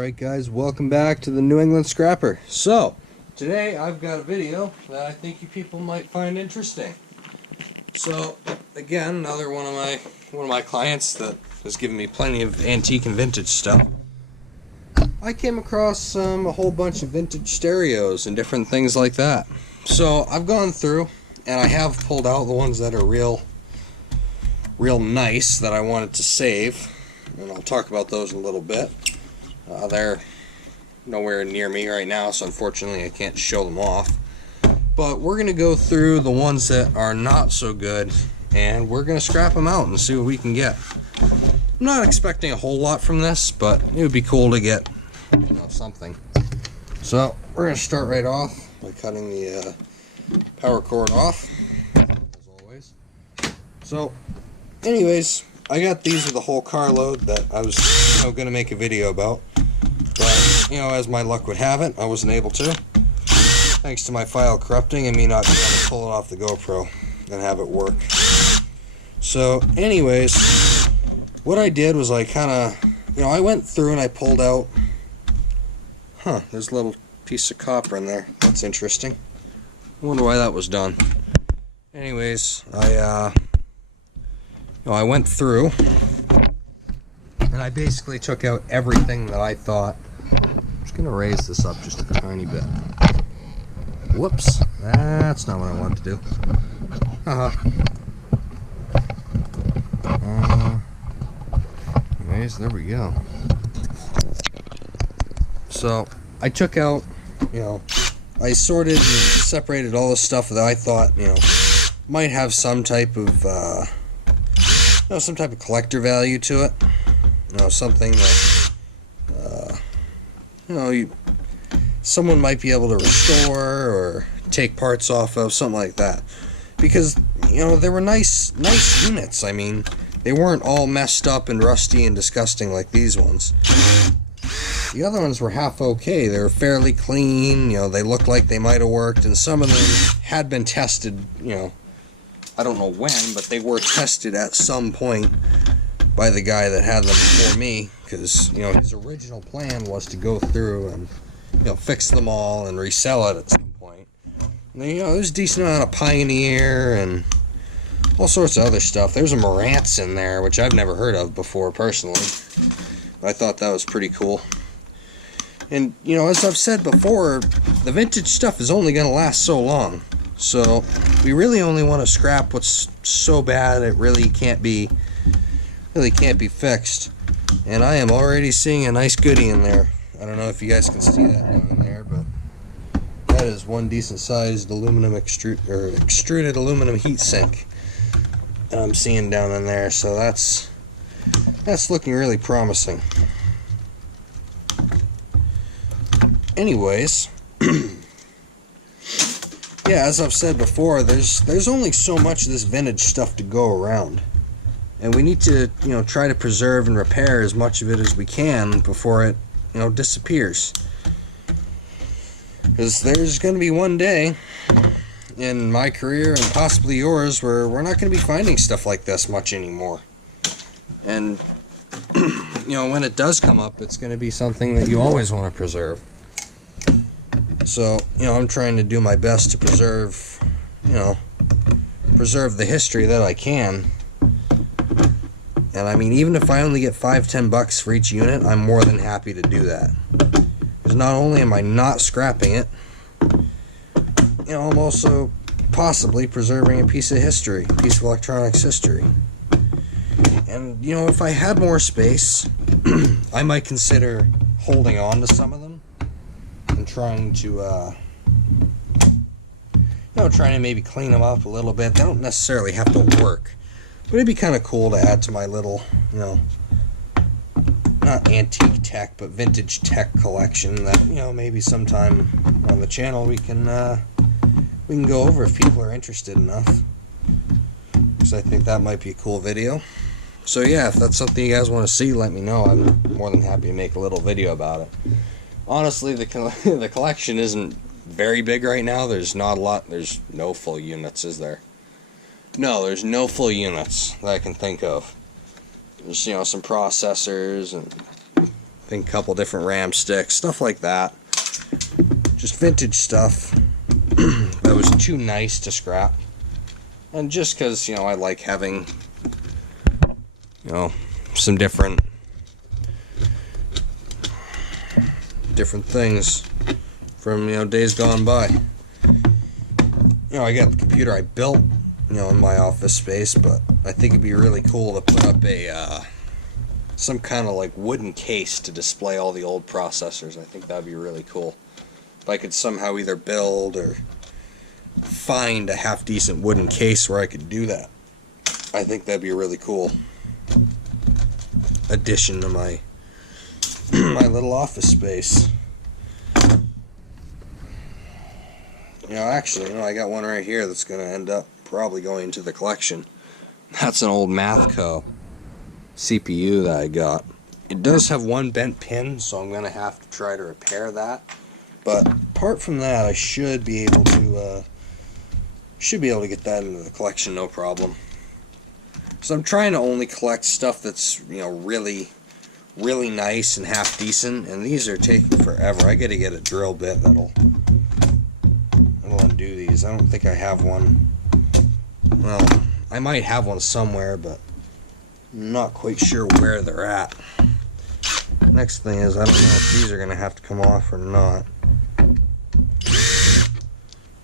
Alright guys, welcome back to the New England Scrapper. So, today I've got a video that I think you people might find interesting. So, again, another one of my clients that has given me plenty of antique and vintage stuff. I came across a whole bunch of vintage stereos and different things like that. So, I've gone through and I have pulled out the ones that are real nice that I wanted to save. And I'll talk about those in a little bit. They're nowhere near me right now, so unfortunately I can't show them off. But we're going to go through the ones that are not so good, and we're going to scrap them out and see what we can get. I'm not expecting a whole lot from this, but it would be cool to get something. So we're going to start right off by cutting the power cord off, as always. So anyways, I got these with a whole carload that I was going to make a video about. But, as my luck would have it, I wasn't able to. Thanks to my file corrupting and me not being able to pull it off the GoPro and have it work. So, anyways, what I did was I kind of, I went through and I pulled out, there's a little piece of copper in there. That's interesting. I wonder why that was done. Anyways, I went through and I basically took out everything that I thought. I'm just going to raise this up just a tiny bit. Whoops, that's not what I wanted to do. Anyways, there we go. So I took out, I sorted and separated all the stuff that I thought, might have some type of some type of collector value to it. Something that someone might be able to restore or take parts off of, something like that. Because they were nice units. I mean, they weren't all messed up and rusty and disgusting like these ones. The other ones were half okay. They were fairly clean. They looked like they might have worked, and some of them had been tested. I don't know when, but they were tested at some point by the guy that had them before me, because his original plan was to go through and fix them all and resell it at some point. And then, there was a decent amount of Pioneer and all sorts of other stuff. There's a Marantz in there, which I've never heard of before personally. I thought that was pretty cool. And as I've said before, the vintage stuff is only going to last so long. So we really only want to scrap what's so bad it really can't be fixed. And I am already seeing a nice goodie in there. I don't know if you guys can see that down in there, but that is one decent sized aluminum extruded aluminum heat sink that I'm seeing down in there. So that's looking really promising. Anyways, yeah, as I've said before, there's only so much of this vintage stuff to go around. And we need to, try to preserve and repair as much of it as we can before it, disappears. Because there's going to be one day in my career and possibly yours where we're not going to be finding stuff like this much anymore. And, when it does come up, it's going to be something that you always want to preserve. So, I'm trying to do my best to preserve the history that I can. And I mean, even if I only get $5-10 for each unit, I'm more than happy to do that. Because not only am I not scrapping it, I'm also possibly preserving a piece of history, a piece of electronics history. And, if I had more space, I might consider holding on to some of them and trying to, trying to maybe clean them up a little bit. They don't necessarily have to work. But it'd be kind of cool to add to my little, not antique tech, but vintage tech collection that, maybe sometime on the channel we can go over if people are interested enough. Because I think that might be a cool video. So yeah, if that's something you guys want to see, let me know. I'm more than happy to make a little video about it. Honestly, the collection isn't very big right now. There's not a lot. There's no full units, is there? No, there's no full units that I can think of. There's, some processors and think a couple different ram sticks, stuff like that. Just vintage stuff that was too nice to scrap. And just because, you know, I like having, you know, some different things from, you know, days gone by. You know, I got the computer I built, you know, in my office space, but I think it'd be really cool to put up a some kind of like wooden case to display all the old processors. I think that'd be really cool. If I could somehow either build or find a half decent wooden case where I could do that, I think that'd be a really cool addition to my my little office space. You know, actually, you know, I got one right here that's going to end up probably going into the collection. That's an old Mathco CPU that I got. It does have one bent pin, so I'm going to have to try to repair that. But apart from that, I should be able to get that into the collection, no problem. So I'm trying to only collect stuff that's, you know, really nice and half decent, and these are taking forever. I got to get a drill bit that'll undo these. I don't think I have one. Well, I might have one somewhere, but I'm not quite sure where they're at. Next thing is, I don't know if these are going to have to come off or not.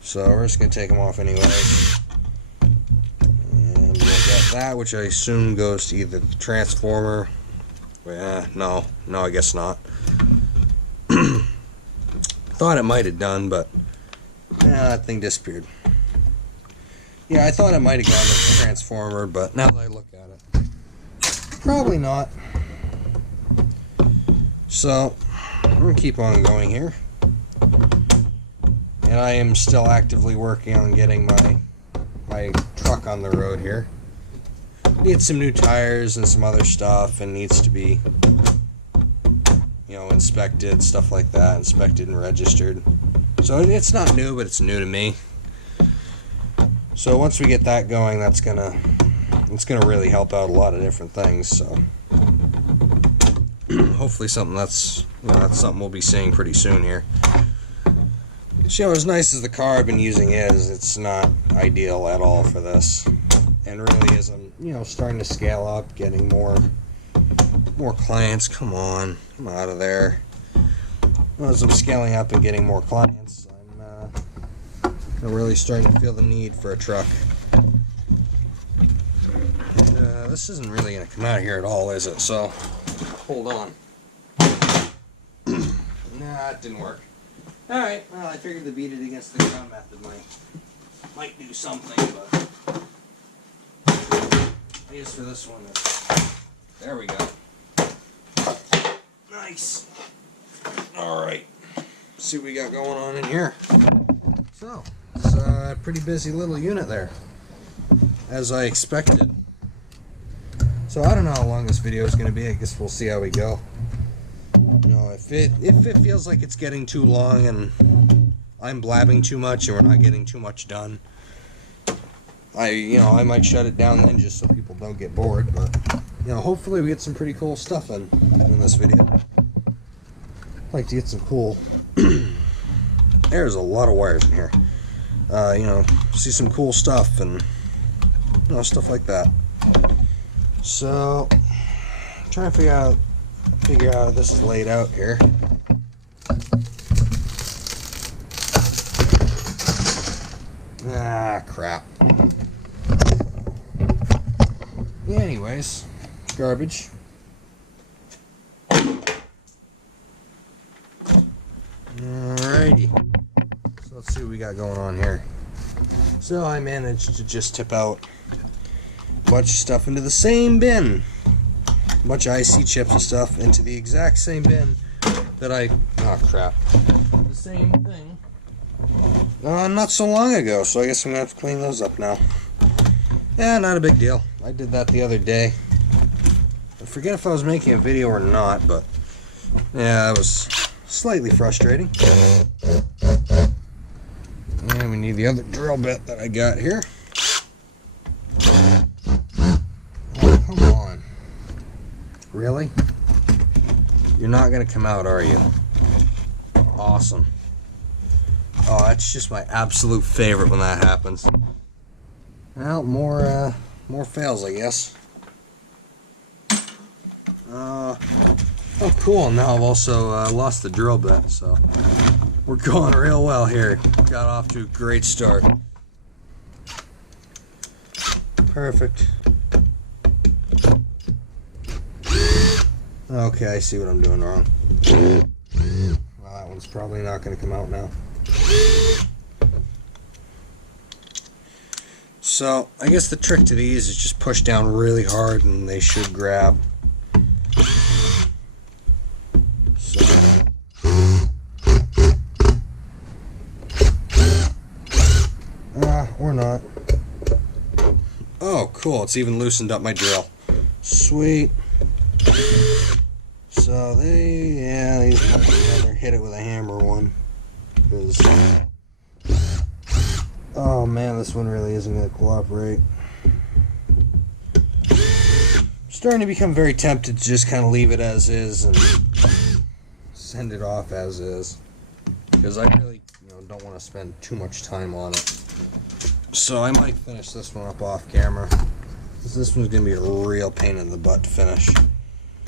So we're just going to take them off anyway. And we'll get that, which I assume goes to either the transformer. No, I guess not. Thought it might have done, but that thing disappeared. Yeah, I thought it might have gone to the transformer, but now that I look at it, probably not. So, I'm going to keep on going here. And I am still actively working on getting my truck on the road here. Needs some new tires and some other stuff, and needs to be, you know, inspected, stuff like that, inspected and registered. So it's not new, but it's new to me. So once we get that going, it's gonna really help out a lot of different things. So hopefully that's something we'll be seeing pretty soon here. So, you know, as nice as the car I've been using is, it's not ideal at all for this. And really, as I'm, you know, starting to scale up, getting more clients, come out of there. As I'm scaling up and getting more clients, I'm really starting to feel the need for a truck. And, this isn't really going to come out here at all, is it? So, hold on. Nah, it didn't work. Alright, well, I figured the beat it against the ground method might do something, but I guess for this one, there we go. Nice. Alright, see what we got going on in here. So, it's a pretty busy little unit there, as I expected. So I don't know how long this video is going to be. I guess we'll see how we go. You know, if it feels like it's getting too long and I'm blabbing too much and we're not getting too much done, I might shut it down then just so people don't get bored. But you know, hopefully we get some pretty cool stuff in this video. I'd like to get some cool. There's a lot of wires in here. You know, see some cool stuff and, you know, stuff like that. So, I'm trying to figure out how this is laid out here. Ah, crap. Yeah, anyways, garbage. Alrighty. So let's see what we got going on here. So I managed to just tip out a bunch of stuff into the same bin. A bunch of IC chips and stuff into the exact same bin that oh crap. The same thing. Not so long ago, so I guess I'm gonna have to clean those up now. Yeah, not a big deal. I did that the other day. I forget if I was making a video or not, but yeah, that was slightly frustrating. And we need the other drill bit that I got here. Oh, come on. Really? You're not gonna come out, are you? Awesome. Oh, that's just my absolute favorite when that happens. Well, more fails, I guess. Oh, cool. Now I've also lost the drill bit, so we're going real well here. Got off to a great start. Perfect. Okay, I see what I'm doing wrong. Well, that one's probably not going to come out now. So, I guess the trick to these is just push down really hard and they should grab. So. Or not. Oh, cool. It's even loosened up my drill. Sweet. So these might rather hit it with a hammer one. Because, oh man, this one really isn't going to cooperate. I'm starting to become very tempted to just kind of leave it as is and send it off as is. Because I really don't want to spend too much time on it. So I might finish this one up off camera. This one's going to be a real pain in the butt to finish.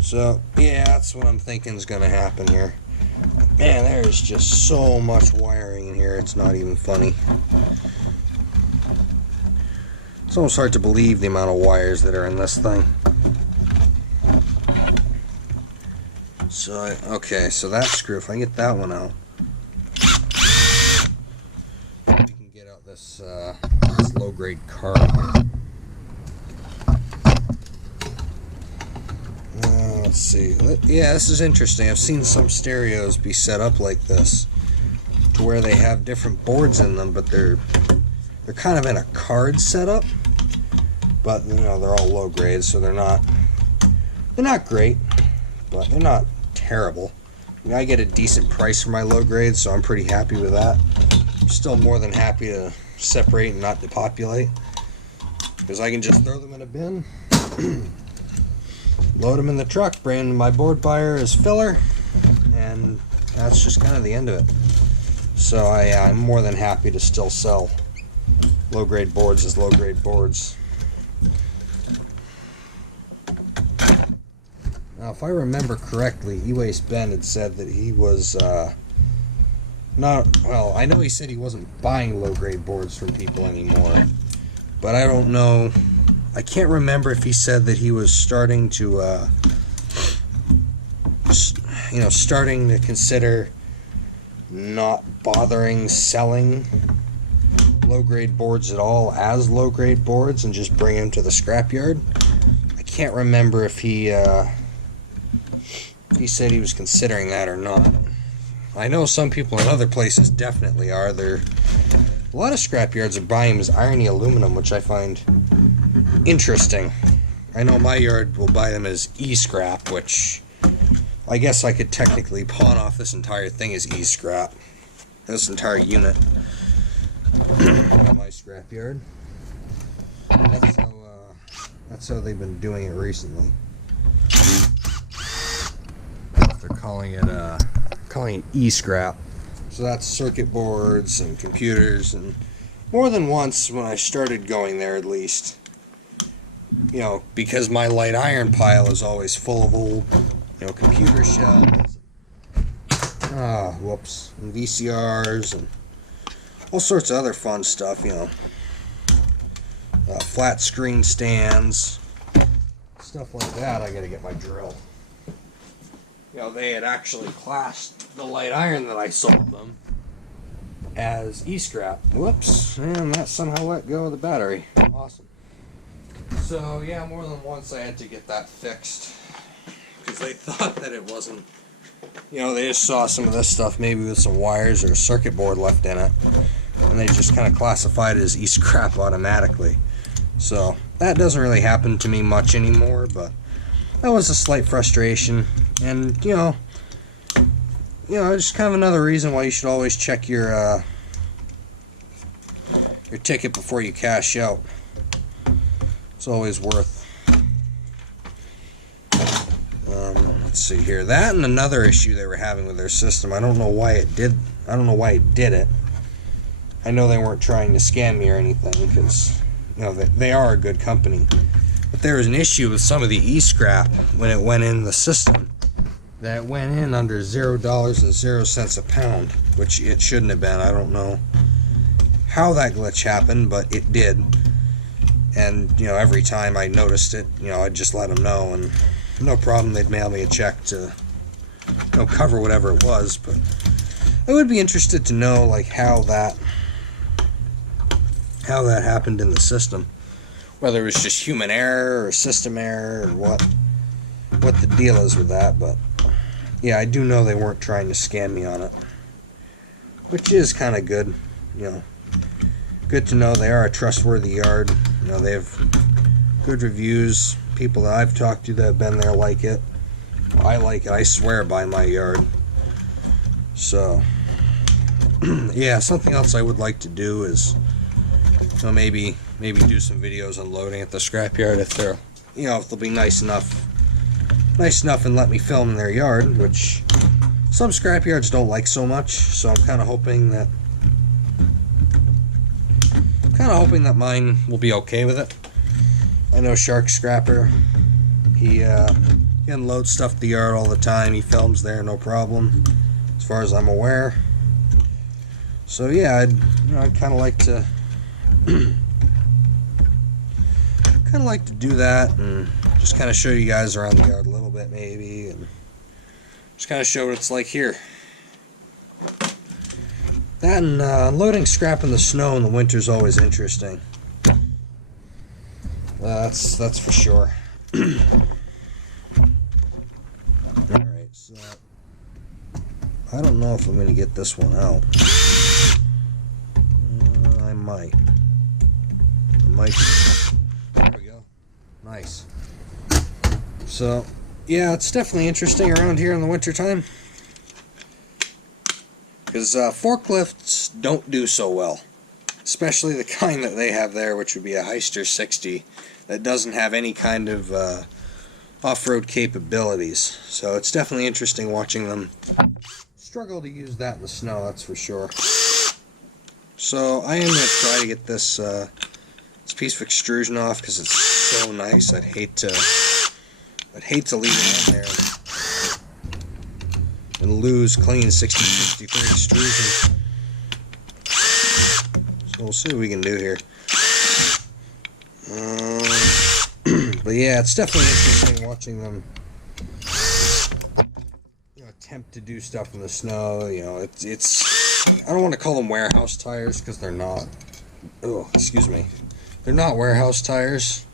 So, yeah, that's what I'm thinking is going to happen here. Man, there's just so much wiring in here, it's not even funny. It's almost hard to believe the amount of wires that are in this thing. So, okay, so that screw, if I can get that one out, we can get out this low-grade card here. Let's see. Yeah, this is interesting. I've seen some stereos be set up like this, to where they have different boards in them, but they're kind of in a card setup. But they're all low grade, so they're not great, but they're not terrible. I mean, I get a decent price for my low grade, so I'm pretty happy with that. I'm still more than happy to separate and not depopulate, because I can just throw them in a bin. Load them in the truck, bring my board buyer as filler, and that's just kind of the end of it. So I'm more than happy to still sell low-grade boards as low-grade boards. Now, if I remember correctly, E-Waste Ben had said that he was I know he said he wasn't buying low-grade boards from people anymore, but I don't know. I can't remember if he said that he was starting to, starting to consider not bothering selling low-grade boards at all as low-grade boards and just bring them to the scrapyard. I can't remember if he said he was considering that or not. I know some people in other places definitely are. A lot of scrapyards are buying them as irony aluminum, which I find interesting. I know my yard will buy them as e-scrap, which I guess I could technically pawn off this entire thing as e-scrap. This entire unit. My scrapyard. That's how they've been doing it recently. They're calling it e-scrap. So that's circuit boards and computers, and more than once when I started going there, at least, because my light iron pile is always full of old, computer shells, and VCRs and all sorts of other fun stuff, flat screen stands, stuff like that. I gotta get my drill. They had actually classed the light iron that I sold them as e-scrap. Whoops, and that somehow let go of the battery. Awesome. So yeah, more than once I had to get that fixed, because they thought that it wasn't, they just saw some of this stuff maybe with some wires or a circuit board left in it, and they just kind of classified it as e-scrap automatically. So that doesn't really happen to me much anymore, but that was a slight frustration. And just kind of another reason why you should always check your ticket before you cash out. It's always worth let's see here. That and another issue they were having with their system. I don't know why it did it. I know they weren't trying to scam me or anything, because they are a good company. But there was an issue with some of the e-scrap when it went in the system. That went in under $0.00 a pound, which it shouldn't have been. I don't know how that glitch happened, but it did. And every time I noticed it, I'd just let them know, and no problem, they'd mail me a check to cover whatever it was. But I would be interested to know like how that happened in the system, whether it was just human error or system error, or what the deal is with that. But yeah, I do know they weren't trying to scam me on it, which is kind of good. Good to know they are a trustworthy yard. They have good reviews. People that I've talked to that have been there like it. I like it. I swear by my yard. So yeah, something else I would like to do is maybe do some videos unloading at the scrapyard if they're if they'll be nice enough and let me film in their yard, which some scrapyards don't like so much. So I'm kind of hoping that mine will be okay with it. I know Shark Scrapper, he unloads stuff at the yard all the time. He films there, no problem, as far as I'm aware. So yeah, I'd kind of like to do that, and just kind of show you guys around the yard a little bit, maybe, and just kind of show what it's like here. That and unloading scrap in the snow in the winter is always interesting. That's for sure. Alright, so I don't know if I'm going to get this one out. I might. There we go. Nice. So, yeah, it's definitely interesting around here in the wintertime. Because forklifts don't do so well. Especially the kind that they have there, which would be a Heister 60. That doesn't have any kind of off-road capabilities. So it's definitely interesting watching them struggle to use that in the snow, that's for sure. So I am going to try to get this piece of extrusion off, because it's so nice. I'd hate to leave it on there and lose clean 60-63 extrusion. So we'll see what we can do here. But yeah, it's definitely interesting watching them attempt to do stuff in the snow. It's I don't want to call them warehouse tires, because they're not. Oh, excuse me. They're not warehouse tires,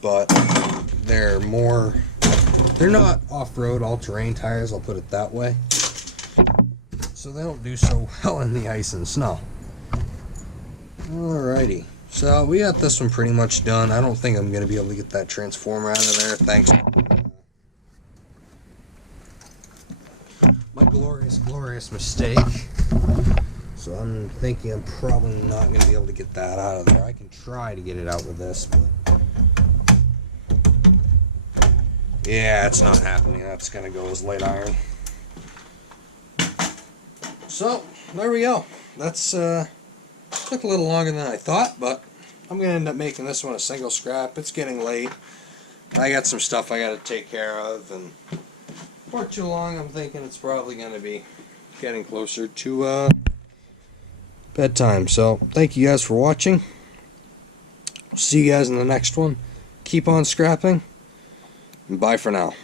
but they're not off-road, all-terrain tires, I'll put it that way. So they don't do so well in the ice and snow. Alrighty. So we got this one pretty much done. I don't think I'm going to be able to get that transformer out of there. Thanks. My glorious mistake. So I'm thinking I'm probably not going to be able to get that out of there. I can try to get it out with this, but yeah, it's not happening. That's going to go as light iron. So there we go. That's took a little longer than I thought, but I'm going to end up making this one a single scrap. It's getting late. I got some stuff I got to take care of, and before too long I'm thinking it's probably going to be getting closer to bedtime. So thank you guys for watching. See you guys in the next one. Keep on scrapping, and bye for now.